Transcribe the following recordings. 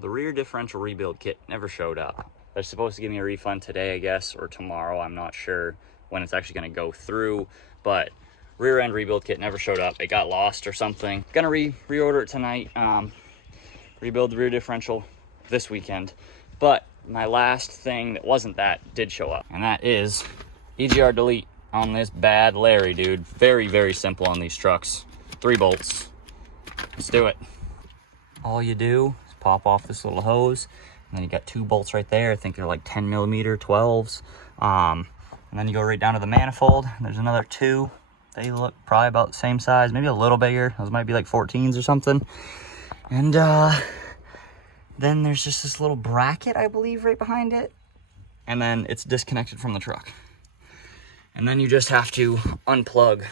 The rear differential rebuild kit never showed up. They're supposed to give me a refund today, I guess, or tomorrow. I'm not sure when it's actually going to go through, but rear end rebuild kit never showed up. It got lost or something. Gonna reorder it tonight. Rebuild the rear differential this weekend. But my last thing that wasn't that did show up, and that is EGR delete on this bad Larry, dude. Very, very simple on these trucks. 3 bolts. Let's do it. All you do is pop off this little hose, and then you got 2 bolts right there. I think they're like 10 millimeter 12s. And then you go right down to the manifold. There's another 2. They look probably about the same size, maybe a little bigger. Those might be like 14s or something. And then there's just this little bracket, I believe, right behind it. And then it's disconnected from the truck. And then you just have to unplug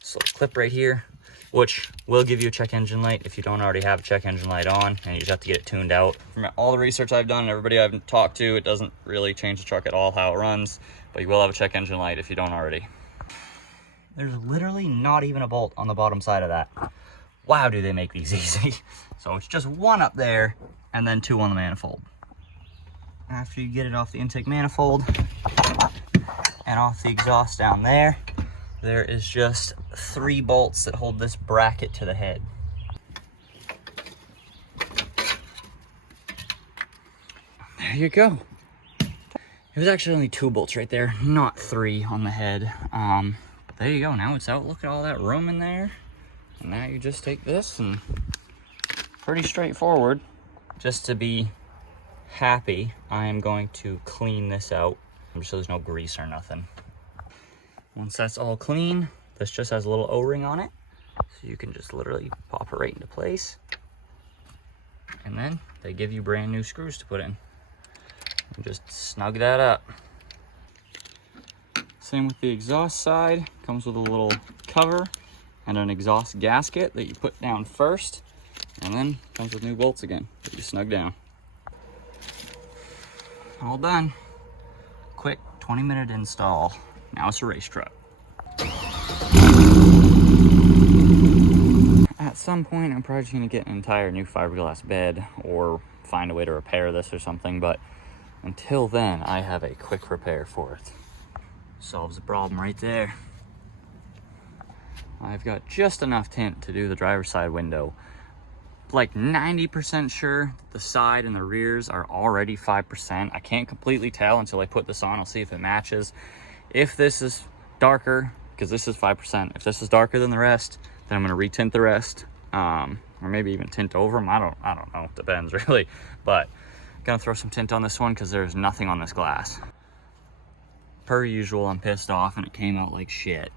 this little clip right here, which will give you a check engine light if you don't already have a check engine light on, and you just have to get it tuned out. From all the research I've done and everybody I've talked to, it doesn't really change the truck at all how it runs, but you will have a check engine light if you don't already. There's literally not even a bolt on the bottom side of that. Wow, do they make these easy. So it's just 1 up there and then 2 on the manifold. After you get it off the intake manifold and off the exhaust down there, there is just 3 bolts that hold this bracket to the head. There you go. It was actually only 2 bolts right there, not 3 on the head. But there you go, now it's out. Look at all that room in there. And now you just take this, and pretty straightforward. Just to be happy, I am going to clean this out so there's no grease or nothing. Once that's all clean, this just has a little O-ring on it, so you can just literally pop it right into place. And then they give you brand new screws to put in. And just snug that up. Same with the exhaust side. Comes with a little cover and an exhaust gasket that you put down first, and then comes with new bolts again that you snug down. All done. Quick 20-minute install. Now it's a race truck. At some point, I'm probably just gonna get an entire new fiberglass bed or find a way to repair this or something, but until then, I have a quick repair for it. Solves the problem right there. I've got just enough tint to do the driver's side window. Like 90% sure the side and the rears are already 5%. I can't completely tell until I put this on. I'll see if it matches. If this is darker, because this is 5%, if this is darker than the rest, then I'm gonna retint the rest, or maybe even tint over them. I don't know, depends really. But gonna throw some tint on this one because there's nothing on this glass. Per usual, I'm pissed off and it came out like shit.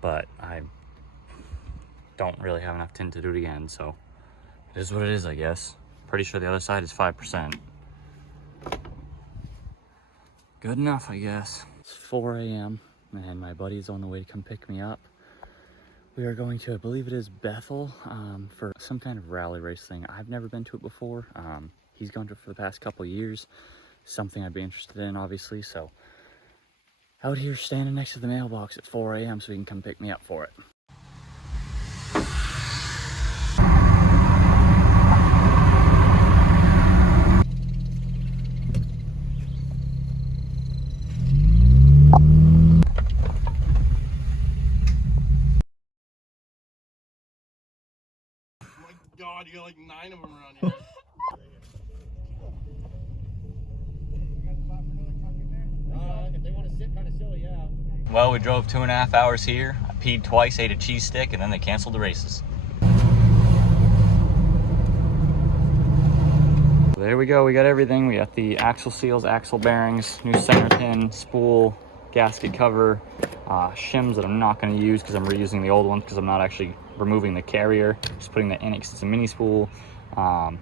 But I don't really have enough tint to do it again, so it is what it is, I guess. Pretty sure the other side is 5%. Good enough, I guess. It's 4 a.m. and my buddy's on the way to come pick me up. We are going to, I believe it is Bethel, for some kind of rally race thing. I've never been to it before. He's gone to it for the past couple of years. Something I'd be interested in, obviously, so out here standing next to the mailbox at 4 a.m. so he can come pick me up for it. Oh my God, you got like 9 of them around here. If they want to sit kind of silly, yeah. Well, we drove 2.5 hours here. I peed twice, ate a cheese stick, and then they canceled the races. There we go, we got everything. We got the axle seals, axle bearings, new center pin, spool, gasket cover, shims that I'm not going to use because I'm reusing the old ones because I'm not actually removing the carrier, just putting that in it because it's a mini spool,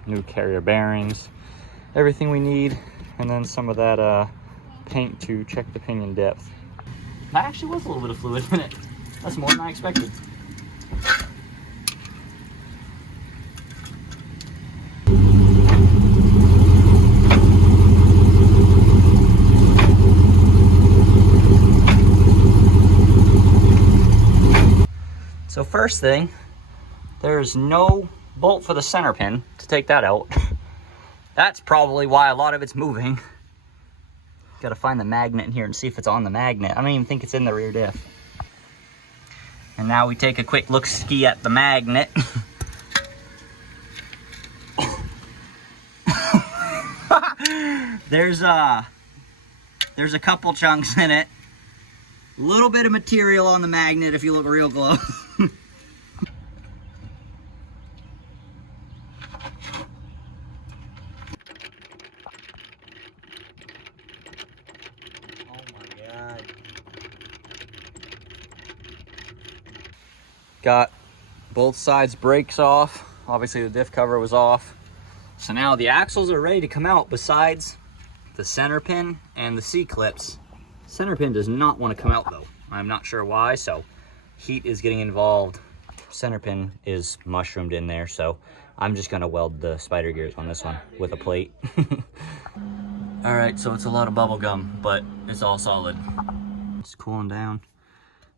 new carrier bearings, everything we need, and then some of that paint to check the pinion depth. That actually was a little bit of fluid in it. That's more than I expected. So first thing, there's no bolt for the center pin to take that out. That's probably why a lot of it's moving. Gotta find the magnet in here and see if it's on the magnet. I don't even think it's in the rear diff. And now we take a quick look-ski at the magnet. There's a couple chunks in it. A little bit of material on the magnet if you look real close. Got both sides brakes off. Obviously the diff cover was off. So now the axles are ready to come out besides the center pin and the C-clips. Center pin does not want to come out though. I'm not sure why, so heat is getting involved. Center pin is mushroomed in there, so I'm just gonna weld the spider gears on this one with a plate. All right, so it's a lot of bubble gum, but it's all solid. It's cooling down.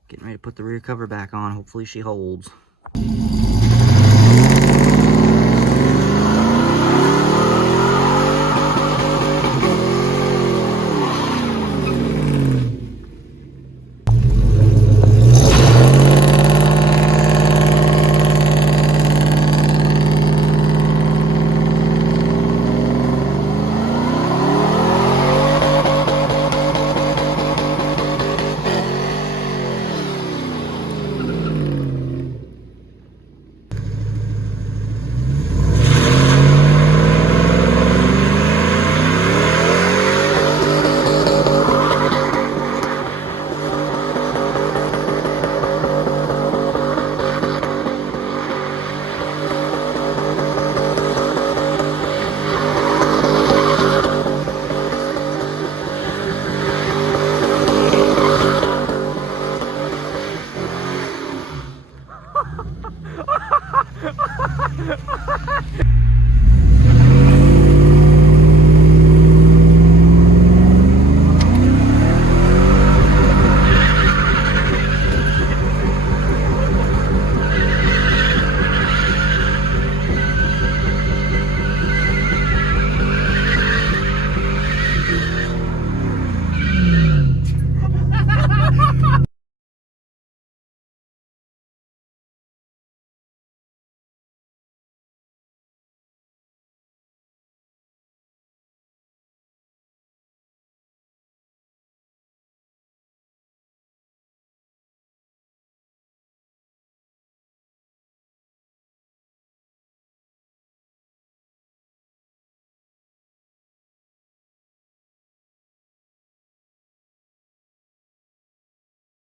Getting ready to put the rear cover back on. Hopefully she holds.